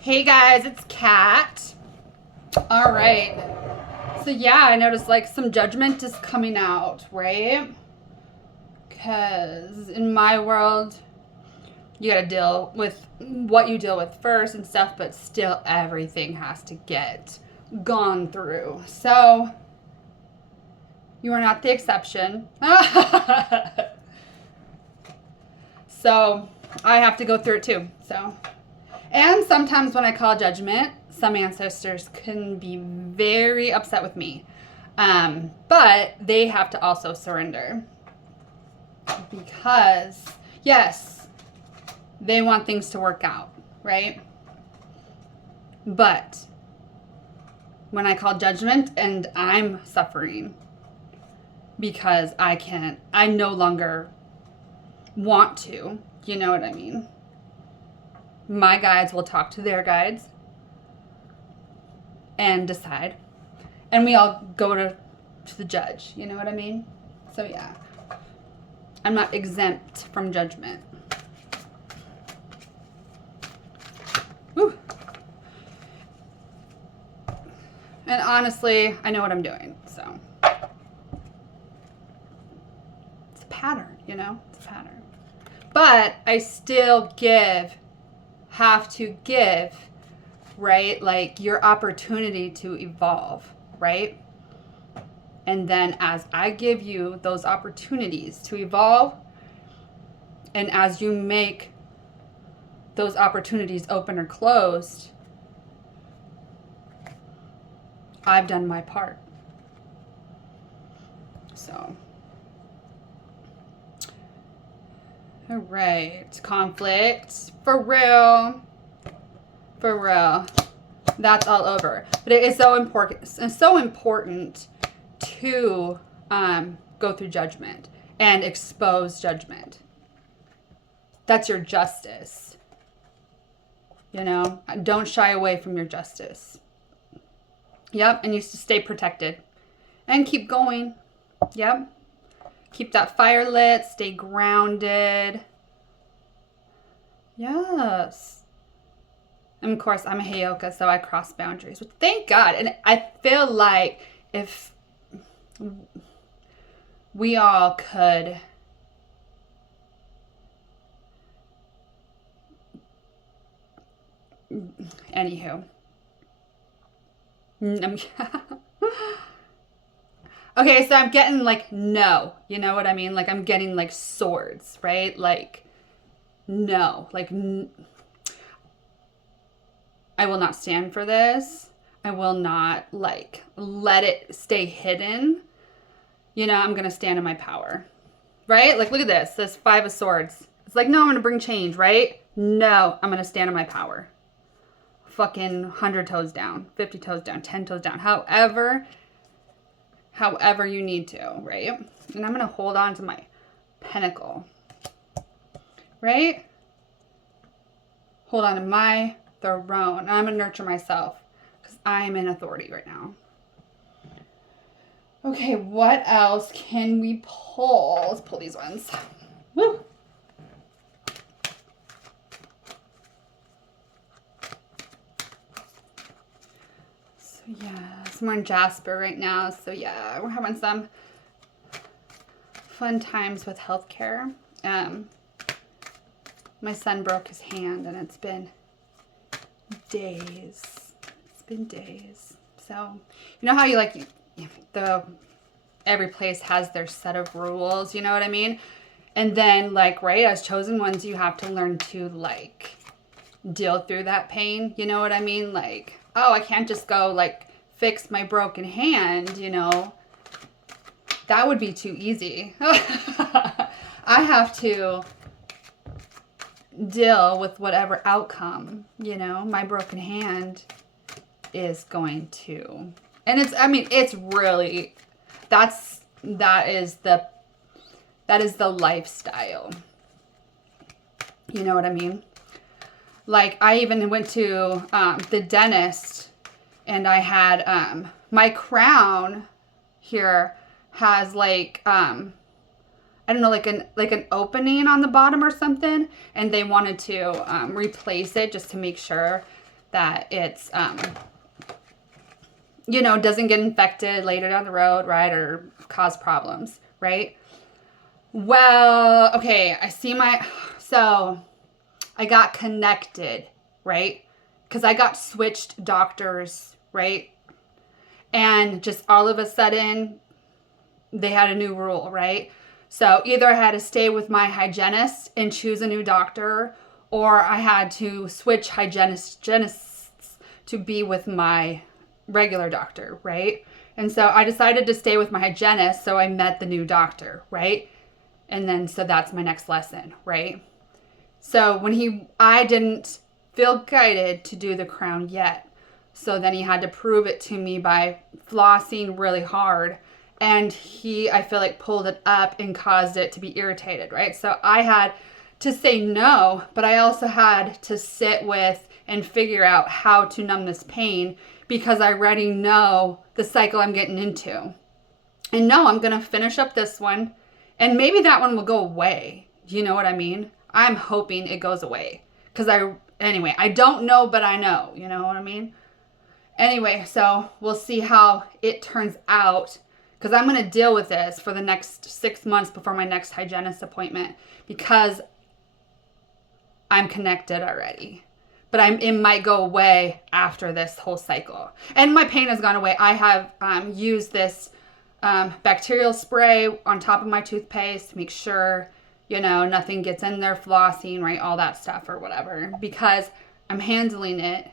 Hey guys, it's Kat. All right. So yeah, I noticed like some judgment is coming out, right? Because in my world, you gotta deal with what you deal with first and stuff, but still everything has to get gone through. So you are not the exception. So I have to go through it too. So. And sometimes when I call judgment, some ancestors can be very upset with me. But they have to also surrender. Because, yes, they want things to work out, right? But when I call judgment and I'm suffering because I no longer want to, you know what I mean? My guides will talk to their guides and decide. And we all go to the judge, you know what I mean? So yeah, I'm not exempt from judgment. Woo. And honestly, I know what I'm doing, so. It's a pattern, you know? It's a pattern. But I still have to give, right? Like your opportunity to evolve, right? And then as I give you those opportunities to evolve, and as you make those opportunities open or closed, I've done my part. So, all right, conflict, for real. For real. That's all over. But it is so important. It's so important to go through judgment and expose judgment. That's your justice. You know, don't shy away from your justice. Yep, and you stay protected. And keep going. Yep. Keep that fire lit. Stay grounded. Yes. And of course, I'm a Heyoka, so I cross boundaries. But thank God. And I feel like if we all could anywho. Okay, so I'm getting like no. You know what I mean? Like I'm getting like swords, right? Like no. Like I will not stand for this. I will not like let it stay hidden. You know, I'm going to stand in my power. Right? Like look at this 5 of swords. It's like, no, I'm going to bring change, right? No, I'm going to stand in my power. Fucking 100 toes down, 50 toes down, 10 toes down. However you need to, right? And I'm going to hold on to my pentacle. Right? Hold on to my throne. I'm going to nurture myself because I'm in authority right now. Okay, what else can we pull? Let's pull these ones. Woo! So yeah, we're in Jasper right now. So yeah, we're having some fun times with healthcare. My son broke his hand and it's been days. It's been days. So, you know how you like every place has their set of rules, you know what I mean? And then like, right, as chosen ones, you have to learn to like deal through that pain, you know what I mean? Like, oh, I can't just go like fix my broken hand, you know? That would be too easy. I have to deal with whatever outcome, you know, my broken hand is going to. And it's really, that is the lifestyle. You know what I mean? Like I even went to the dentist and I had my crown here has like I don't know, like an opening on the bottom or something, and they wanted to replace it just to make sure that it's, you know, doesn't get infected later down the road, right? Or cause problems, right? Well, okay, so I got connected, right? Because I got switched doctors, right? And just all of a sudden, they had a new rule, right? So either I had to stay with my hygienist and choose a new doctor, or I had to switch hygienists to be with my regular doctor, right? And so I decided to stay with my hygienist, so I met the new doctor, right? And then, so that's my next lesson, right? So I didn't feel guided to do the crown yet. So then he had to prove it to me by flossing really hard. And I feel like pulled it up and caused it to be irritated, right? So I had to say no, but I also had to sit with and figure out how to numb this pain, because I already know the cycle I'm getting into. And no, I'm going to finish up this one, and maybe that one will go away. Do you know what I mean? I'm hoping it goes away. Anyway, I don't know, but I know. You know what I mean? Anyway, so we'll see how it turns out, because I'm going to deal with this for the next 6 months before my next hygienist appointment, because I'm connected already. But it might go away after this whole cycle. And my pain has gone away. I have used this bacterial spray on top of my toothpaste to make sure, you know, nothing gets in there, flossing, right, all that stuff or whatever, because I'm handling it,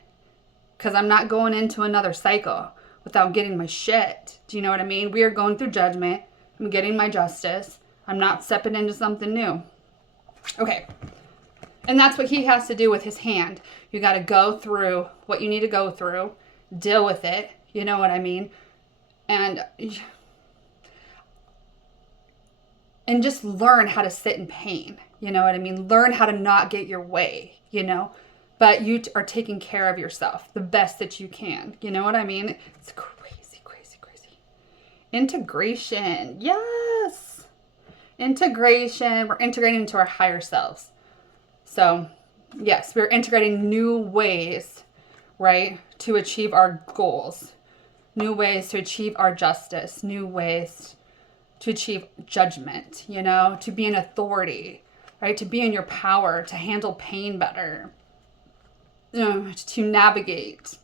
because I'm not going into another cycle without getting my shit. Do you know what I mean? We are going through judgment. I'm getting my justice. I'm not stepping into something new. Okay. And that's what he has to do with his hand. You got to go through what you need to go through, deal with it. You know what I mean? And just learn how to sit in pain. You know what I mean? Learn how to not get your way, you know? But you are taking care of yourself the best that you can. You know what I mean? It's crazy, crazy, crazy. Integration. Yes. Integration. We're integrating into our higher selves. So, yes, we're integrating new ways, right, to achieve our goals, new ways to achieve our justice, new ways to achieve judgment, you know, to be an authority, right, to be in your power, to handle pain better, you know, to navigate,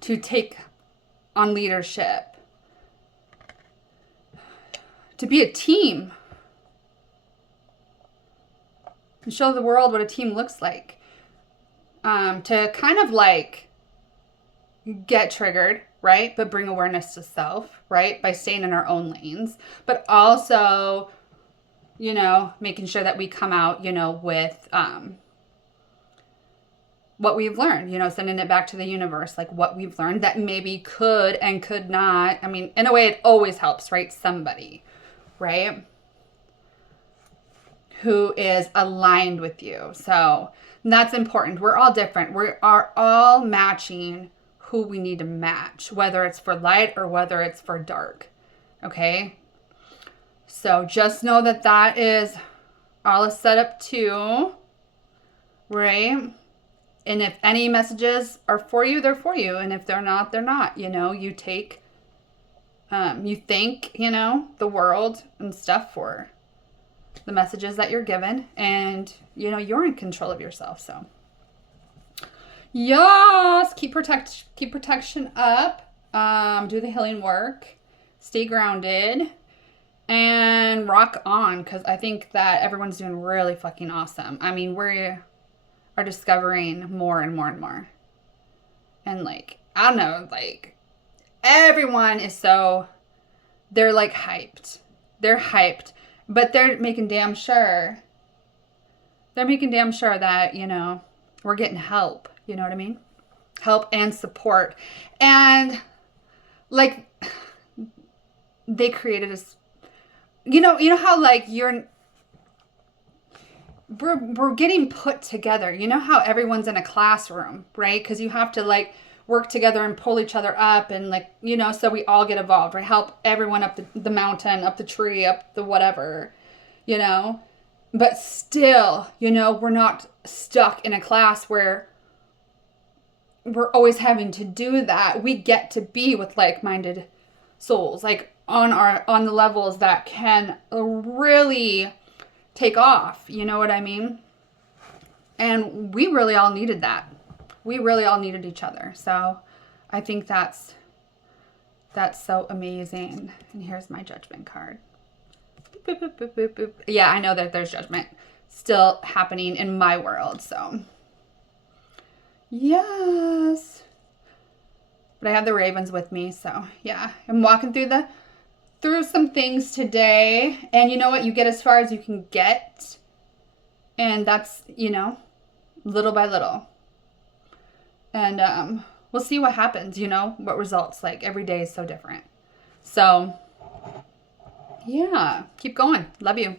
to take on leadership, to be a team. And show the world what a team looks like. To kind of like get triggered, right? But bring awareness to self, right? By staying in our own lanes. But also, you know, making sure that we come out, you know, with what we've learned, you know, sending it back to the universe, like what we've learned that maybe could and could not. I mean, in a way, it always helps, right? Somebody, right? Who is aligned with you. So that's important. We're all different. We are all matching who we need to match, whether it's for light or whether it's for dark. Okay? So just know that that is all a setup too, right? And if any messages are for you, they're for you. And if they're not, they're not. You know, you thank, you know, the world and stuff for the messages that you're given, and you know you're in control of yourself. So yes, keep protection up, do the healing work, stay grounded, and rock on, because I think that everyone's doing really fucking awesome. I mean, we are discovering more and more and more, and like, I don't know, like everyone is they're like hyped, but they're making damn sure that, you know, we're getting help. You know what I mean? Help and support. And like they created this, you know how like we're getting put together. You know how everyone's in a classroom, right? Because you have to like work together and pull each other up, and like, you know, so we all get involved, right? Help everyone up the mountain, up the tree, up the whatever, you know? But still, you know, we're not stuck in a class where we're always having to do that. We get to be with like-minded souls, like on the levels that can really take off. You know what I mean? And we really all needed that. We really all needed each other. So I think that's so amazing. And here's my judgment card. Boop, boop, boop, boop, boop. Yeah, I know that there's judgment still happening in my world. So yes. But I have the ravens with me. So yeah, I'm walking through some things today. And you know what? You get as far as you can get. And that's, little by little. And we'll see what happens, what results. Like every day is so different. So yeah, keep going. Love you.